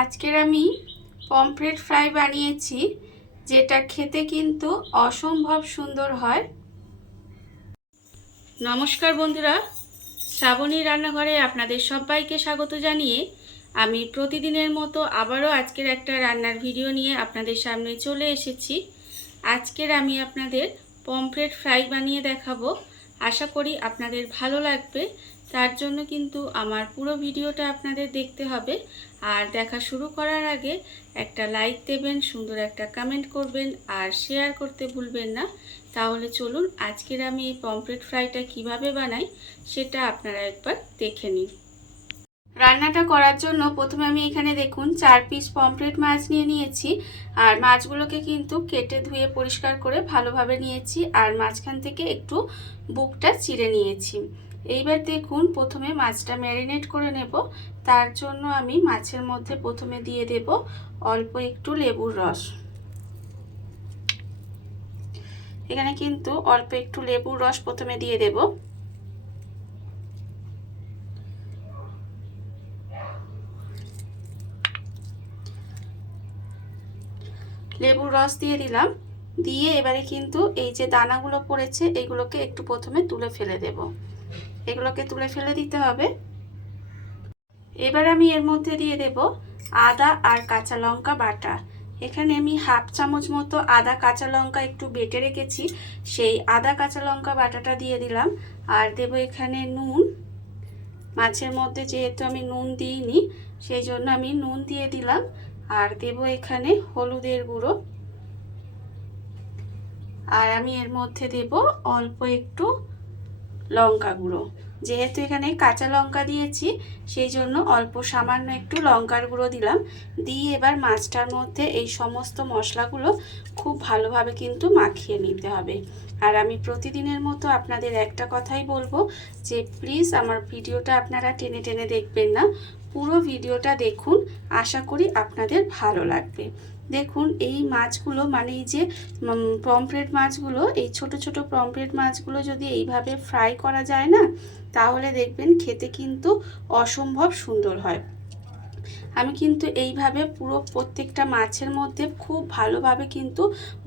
আজকের আমি pomfret fry বানিয়েছি, যেটা খেতে কিন্তু অসম্ভব সুন্দর হয়। নমস্কার বন্ধুরা, শ্রাবণী রান্নাঘরে আপনাদের সবাইকে স্বাগত জানিয়ে আমি প্রতিদিনের মতো আবারও আজকের একটা রান্নার ভিডিও নিয়ে আপনাদের সামনে চলে এসেছি। আজকের আমি আপনাদের পমফ্রেট ফ্রাই বানিয়ে দেখাবো। আশা করি আপনাদের ভালো লাগবে। তার জন্য কিন্তু আমার পুরো ভিডিওটা আপনাদের দেখতে হবে। আর দেখা শুরু করার আগে একটা লাইক দেবেন, সুন্দর একটা কমেন্ট করবেন আর শেয়ার করতে ভুলবেন না। তাহলে চলুন আজকের আমি এই পমফ্রেট ফ্রাইটা কিভাবে বানাই সেটা আপনারা একবার দেখে নিন। রান্নাটা করার জন্য প্রথমে আমি এখানে দেখুন 4 পিস পমফ্রেট মাছ নিয়ে নিয়েছি। আর মাছগুলোকে কিন্তু কেটে ধুয়ে পরিষ্কার করে ভালোভাবে নিয়েছি, আর মাঝখান থেকে একটু বুকটা চিড়ে নিয়েছি। এইবার দেখুন প্রথমে মাছটা ম্যারিনেট করে নেব। তার জন্য আমি মাছের মধ্যে প্রথমে দিয়ে দেব অল্প একটু লেবুর রস। এখানে কিন্তু অল্প একটু লেবুর রস প্রথমে দিয়ে দেব। লেবুর রস দিয়ে দিলাম। দিয়ে এবারে কিন্তু এই যে দানাগুলো পড়েছে এইগুলোকে একটু প্রথমে তুলে ফেলে দেব। এগুলোকে তুলে ফেলে দিতে হবে। এবার আমি এর মধ্যে দিয়ে দেব আদা আর কাঁচা লঙ্কা বাটা। এখানে আমি হাফ চামচ মতো আদা কাঁচা লঙ্কা একটু বেটে রেখেছি, সেই আদা কাঁচা লঙ্কা বাটাটা দিয়ে দিলাম। আর দেব এখানে নুন। মাছের মধ্যে যেহেতু আমি নুন দিইনি সেই জন্য আমি নুন দিয়ে দিলাম। আর দেব এখানে হলুদের গুঁড়ো। আর আমি এর মধ্যে দেব অল্প একটু লঙ্কা গুঁড়ো। যেহেতু এখানে কাঁচা লঙ্কা দিয়েছি সেই জন্য অল্প সামান্য একটু লঙ্কার গুঁড়ো দিলাম। দিয়ে এবার মাছটার মধ্যে এই সমস্ত মশলাগুলো খুব ভালোভাবে কিন্তু মাখিয়ে নিতে হবে। আর আমি প্রতিদিনের মতো আপনাদের একটা কথাই বলবো যে প্লিজ আমার ভিডিওটা আপনারা টেনে টেনে দেখবেন না, পুরো ভিডিওটা দেখুন। আশা করি আপনাদের ভালো লাগবে। দেখুন এই মাছগুলো মানে এই যে পমফ্রেট মাছগুলো, এই ছোট ছোট পমফ্রেট মাছগুলো যদি এইভাবে ফ্রাই করা যায় না, তাহলে দেখবেন খেতে কিন্তু অসম্ভব সুন্দর হয়। আমি কিন্তু এইভাবে পুরো প্রত্যেকটা মাছের মধ্যে খুব ভালোভাবে কিন্তু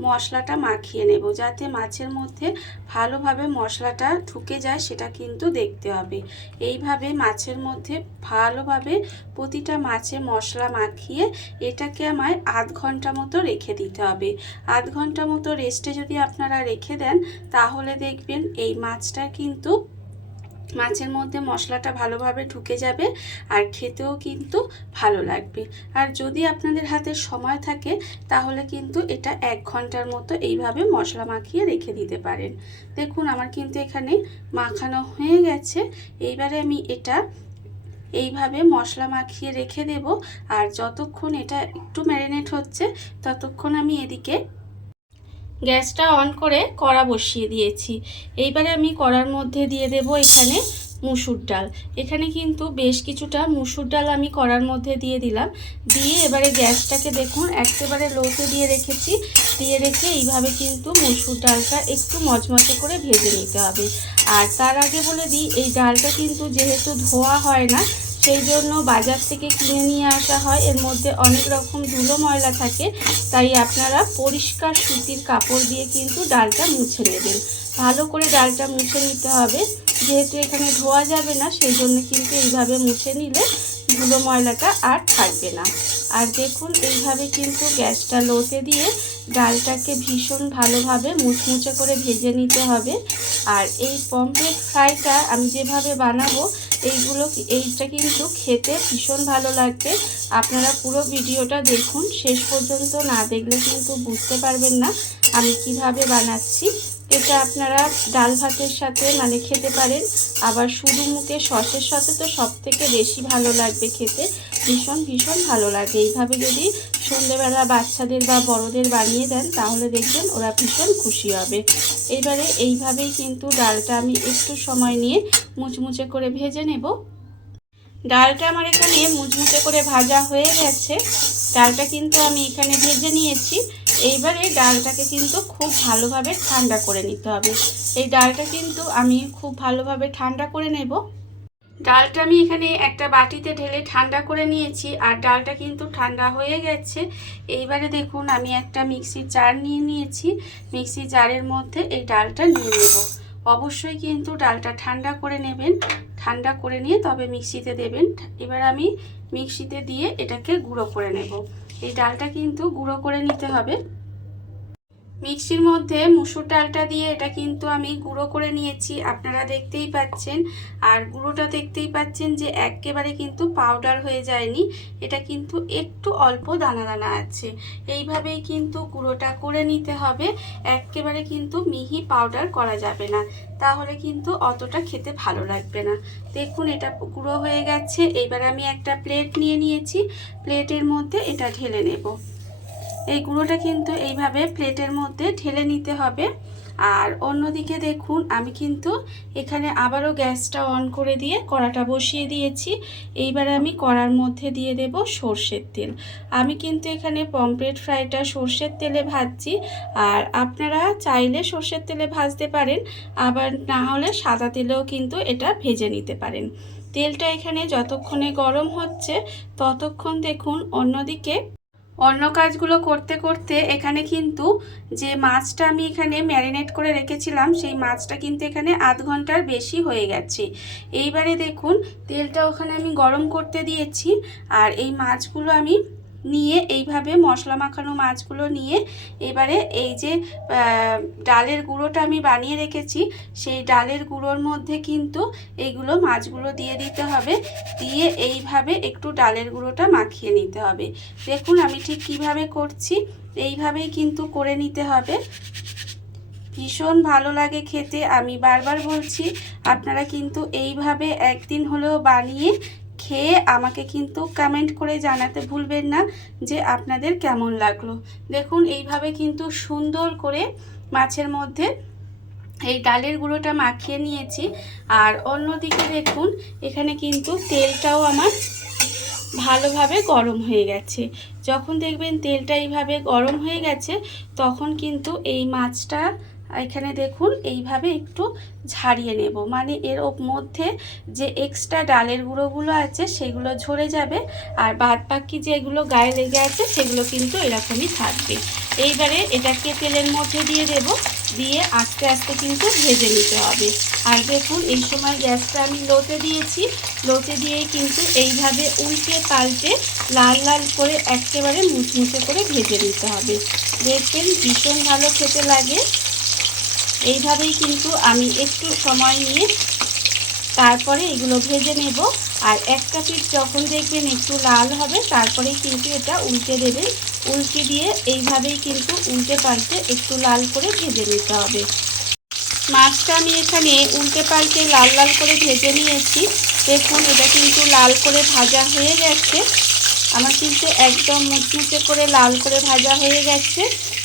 মশলাটা মাখিয়ে নেব, যাতে মাছের মধ্যে ভালোভাবে মশলাটা ঢুকে যায় সেটা কিন্তু দেখতে হবে। এইভাবে মাছের মধ্যে ভালোভাবে প্রতিটা মাছে মশলা মাখিয়ে এটাকে আমায় আধ ঘন্টা মতো রেখে দিতে হবে। আধ ঘন্টা মতো রেস্টে যদি আপনারা রেখে দেন তাহলে দেখবেন এই মাছটা কিন্তু মাছের মধ্যে মশলাটা ভালোভাবে ঢুকে যাবে আর খেতেও কিন্তু ভালো লাগবে। আর যদি আপনাদের হাতে সময় থাকে তাহলে কিন্তু এটা 1 ঘন্টার মতো এইভাবে মশলা মাখিয়ে রেখে দিতে পারেন। দেখুন আমার কিন্তু এখানে মাখানো হয়ে গেছে। এইবারে আমি এটা এইভাবে মশলা মাখিয়ে রেখে দেব। আর যতক্ষণ এটা একটু ম্যারিনেট হচ্ছে ততক্ষণ আমি এদিকে গ্যাসটা অন করে কড়া বসিয়ে দিয়েছি। এইবারে আমি কড়ার মধ্যে দিয়ে দেব এখানে মুসুর ডাল। এখানে কিন্তু বেশ কিছুটা মুসুর ডাল আমি কড়ার মধ্যে দিয়ে দিলাম। দিয়ে এবারে গ্যাসটাকে দেখুন একেবারে লোতে দিয়ে রেখেছি। দিয়ে রেখে এইভাবে কিন্তু মুসুর ডালটা একটু মচমচে করে ভেজে নিতে হবে। আর তার আগে বলে দিই, এই ডালটা কিন্তু যেহেতু ধোয়া হয় না সেই জন্য বাজার থেকে কিনে নিয়ে আসা হয়, এর মধ্যে অনেক রকম ধুলো ময়লা থাকে। তাই আপনারা পরিষ্কার সুতির কাপড় দিয়ে কিন্তু ডালটা মুছে নেবেন। ভালো করে ডালটা মুছে নিতে হবে, যেহেতু এখানে ধোয়া যাবে না সেই জন্য কিন্তু এইভাবে মুছে নিলে ধুলো ময়লাটা আর থাকবে না। আর দেখুন এইভাবে কিন্তু গ্যাসটা লোতে দিয়ে ডালটাকে ভীষণ ভালোভাবে মুচমুচে করে ভেজে নিতে হবে। আর এই পমফ্রেট ফ্রাইটা আমি যেভাবে বানাবো এইটা কিন্তু খেতে ভীষণ ভালো লাগবে। আপনারা পুরো ভিডিওটা দেখুন, শেষ পর্যন্ত না দেখলে কিন্তু বুঝতে পারবেন না আমি কিভাবে বানাচ্ছি। এটা আপনারা ডাল ভাতের সাথে মানে খেতে পারেন, আবার শুধু মুখে সসের সাথে তো সব থেকে বেশি ভালো লাগবে খেতে, ভীষণ ভীষণ ভালো লাগে। এইভাবে যদি সন্ধেবেলা বাচ্চাদের বা বড়দের বানিয়ে দেন তাহলে দেখবেন ওরা ভীষণ খুশি হবে। এবারে এইভাবেই কিন্তু ডালটা আমি একটু সময় নিয়ে মুচমুচে করে ভেজে নেব। ডালটা আমার এখানে মুচমুচে করে ভাজা হয়ে গেছে। ডালটা কিন্তু আমি এখানে ভেজে নিয়েছি। এইবারে ডালটাকে কিন্তু খুব ভালোভাবে ঠান্ডা করে নিতে হবে। এই ডালটা কিন্তু আমি খুব ভালোভাবে ঠান্ডা করে নেব। ডালটা আমি এখানে একটা বাটিতে ঢেলে ঠান্ডা করে নিয়েছি, আর ডালটা কিন্তু ঠান্ডা হয়ে গেছে। এইবারে দেখুন আমি একটা মিক্সির জার নিয়ে নিয়েছি, মিক্সির জারের মধ্যে এই ডালটা নিয়ে নেব। অবশ্যই কিন্তু ডালটা ঠান্ডা করে নেবেন, ঠান্ডা করে নিয়ে তবে মিক্সিতে দেবেন। এবার আমি মিক্সিতে দিয়ে এটাকে গুঁড়ো করে নেব। এই ডালটা কিন্তু গুঁড়ো করে নিতে হবে। মিক্সির মধ্যে মুসুর ডালটা দিয়ে এটা কিন্তু আমি গুঁড়ো করে নিয়েছি, আপনারা দেখতেই পাচ্ছেন। আর গুঁড়োটা দেখতেই পাচ্ছেন যে একেবারে কিন্তু পাউডার হয়ে যায়নি, এটা কিন্তু একটু অল্প দানা দানা আছে। এইভাবেই কিন্তু গুঁড়োটা করে নিতে হবে, একেবারে কিন্তু মিহি পাউডার করা যাবে না, তাহলে কিন্তু অতটা খেতে ভালো লাগবে না। দেখুন এটা গুঁড়ো হয়ে গেছে। এইবার আমি একটা প্লেট নিয়ে নিয়েছি, প্লেটের মধ্যে এটা ঢেলে নেব। এই গুঁড়োটা কিন্তু এইভাবে প্লেটের মধ্যে ঢেলে নিতে হবে। আর অন্যদিকে দেখুন আমি কিন্তু এখানে আবারও গ্যাসটা অন করে দিয়ে কড়াটা বসিয়ে দিয়েছি। এইবার আমি কড়ার মধ্যে দিয়ে দেব সর্ষের তেল। আমি কিন্তু এখানে পমফ্রেট ফ্রাইটা সর্ষের তেলে ভাজছি, আর আপনারা চাইলে সর্ষের তেলে ভাজতে পারেন, আবার না হলে সাদা তেলেও কিন্তু এটা ভেজে নিতে পারেন। তেলটা এখানে যতক্ষণে গরম হচ্ছে ততক্ষণ দেখুন অন্যদিকে অন্য কাজগুলো করতে করতে এখানে কিন্তু যে মাছটা আমি এখানে ম্যারিনেট করে রেখেছিলাম সেই মাছটা কিন্তু এখানে আধ ঘন্টার বেশি হয়ে গেছে। এইবারে দেখুন তেলটা ওখানে আমি গরম করতে দিয়েছি, আর এই মাছগুলো আমি নিয়ে এইভাবে মশলা মাখানো মাছগুলো নিয়ে এবারে এই যে ডালের গুঁড়োটা আমি বানিয়ে রেখেছি সেই ডালের গুঁড়োর মধ্যে কিন্তু এইগুলো মাছগুলো দিয়ে দিতে হবে, দিয়ে এইভাবে একটু ডালের গুঁড়োটা মাখিয়ে নিতে হবে। দেখুন আমি ঠিক কিভাবে করছি, এইভাবেই কিন্তু করে নিতে হবে। ভীষণ ভালো লাগে খেতে, আমি বারবার বলছি আপনারা কিন্তু এইভাবে একদিন হলেও বানিয়ে খেয়ে আমাকে কিন্তু কমেন্ট করে জানাতে ভুলবেন না যে আপনাদের কেমন লাগলো। দেখুন এইভাবে কিন্তু সুন্দর করে মাছের মধ্যে এই ডালের গুঁড়োটা মাখিয়ে নিয়েছি। আর অন্যদিকে দেখুন এখানে কিন্তু তেলটাও আমার ভালোভাবে গরম হয়ে গেছে। যখন দেখবেন তেলটা এইভাবে গরম হয়ে গেছে তখন কিন্তু এই মাছটা এখানে দেখুন এইভাবে একটু ঝাড়িয়ে নেব, মানে এর মধ্যে যে এক্সট্রা ডালের গুঁড়োগুলো আছে সেগুলো ঝরে যাবে, আর বাদ বাকি যেগুলো গায়ে লেগে আছে সেগুলো কিন্তু এরকমই থাকবে। এইবারে এটাকে তেলের মধ্যে দিয়ে দেব, দিয়ে আস্তে আস্তে কিন্তু ভেজে নিতে হবে। আর দেখুন এই সময় গ্যাসটা আমি লোতে দিয়েছি, লোতে দিয়েই কিন্তু এইভাবে উল্টে পাল্টে লাল লাল করে একেবারে মুচমুচে করে ভেজে নিতে হবে। দেখবেন ভীষণ ভালো খেতে লাগে। এইভাবেই কিন্তু আমি একটু সময় নিয়ে তারপরে এগুলো ভেজে নেব। আর একটা পিঠ যখন দেখবেন একটু লাল হবে তারপরেই কিন্তু এটা উল্টে দেবেন, উল্টে দিয়ে এইভাবেই কিন্তু উল্টে পাল্টে একটু লাল করে ভেজে নিতে হবে। মাছটা আমি এখানে উল্টে পাল্টে লাল লাল করে ভেজে নিয়েছি। দেখুন এটা কিন্তু লাল করে ভাজা হয়ে গেছে, আমার কিন্তু একদম মুচমুচে করে লাল করে ভাজা হয়ে গেছে।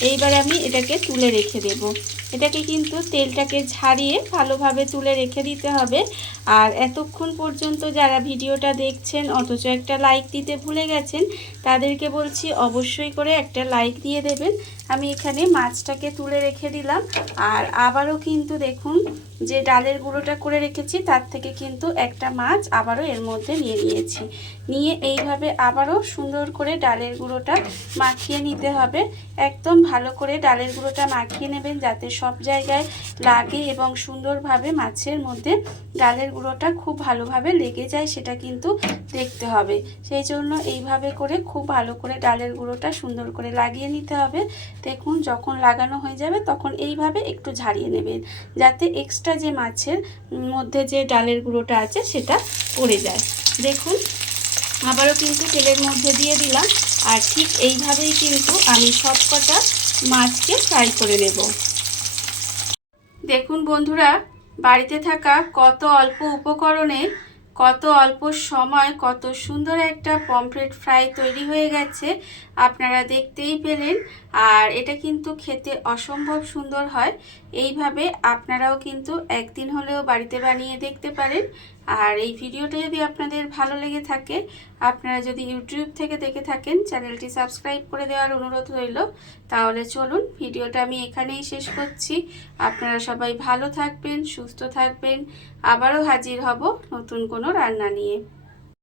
এইবার আমি এটাকে তুলে রেখে দেব। এটাকে কিন্তু তেলটাকে ঝাড়িয়ে ভালোভাবে তুলে রেখে দিতে হবে। আর এতক্ষণ পর্যন্ত যারা ভিডিওটা দেখছেন অথচ একটা লাইক দিতে ভুলে গেছেন তাদেরকে বলছি অবশ্যই করে একটা লাইক দিয়ে দেবেন। আমি এখানে মাছটাকে তুলে রেখে দিলাম, আর আবারও কিন্তু দেখুন যে ডালের গুঁড়োটা করে রেখেছি তার থেকে কিন্তু একটা মাছ আবারও এর মধ্যে নিয়ে নিয়েছি, নিয়ে এইভাবে আবারও সুন্দর করে ডালের গুঁড়োটা মাখিয়ে নিতে হবে। একদম ভালো করে ডালের গুঁড়োটা মাখিয়ে নেবেন যাতে সব জায়গায় লাগে এবং সুন্দরভাবে মাছের মধ্যে ডালের গুঁড়োটা খুব ভালোভাবে লেগে যায়, সেটা কিন্তু দেখতে হবে। সেই জন্য এইভাবে করে খুব ভালো করে ডালের গুঁড়োটা সুন্দর করে লাগিয়ে নিতে হবে। দেখুন যখন লাগানো হয়ে যাবে তখন এইভাবে একটু ঝাড়িয়ে নেবেন যাতে এক্সট্রা যে মাছের মধ্যে যে ডালের গুঁড়োটা আছে সেটা পড়ে যায়। দেখুন আবারও কিন্তু তেলের মধ্যে দিয়ে দিলাম, আর ঠিক এইভাবেই কিন্তু আমি সবকটা মাছকে ফ্রাই করে নেব। দেখুন বন্ধুরা, বাড়িতে থাকা কত অল্প উপকরণে কত অল্প সময় কত সুন্দর একটা পমফ্রেট ফ্রাই তৈরি হয়ে গেছে, আপনারা দেখতেই পেলেন। আর এটা কিন্তু খেতে অসম্ভব সুন্দর হয়। এইভাবে আপনারাও কিন্তু একদিন হলেও বাড়িতে বানিয়ে দেখতে পারেন। আর এই ভিডিওটা যদি আপনাদের ভালো লেগে থাকে, আপনারা যদি ইউটিউব থেকে দেখে থাকেন, চ্যানেলটি সাবস্ক্রাইব করে দেওয়ার অনুরোধ রইল। তাহলে চলুন ভিডিওটা আমি এখানেই শেষ করছি। আপনারা সবাই ভালো থাকবেন, সুস্থ থাকবেন। আবারও হাজির হব নতুন কোনো রান্না নিয়ে।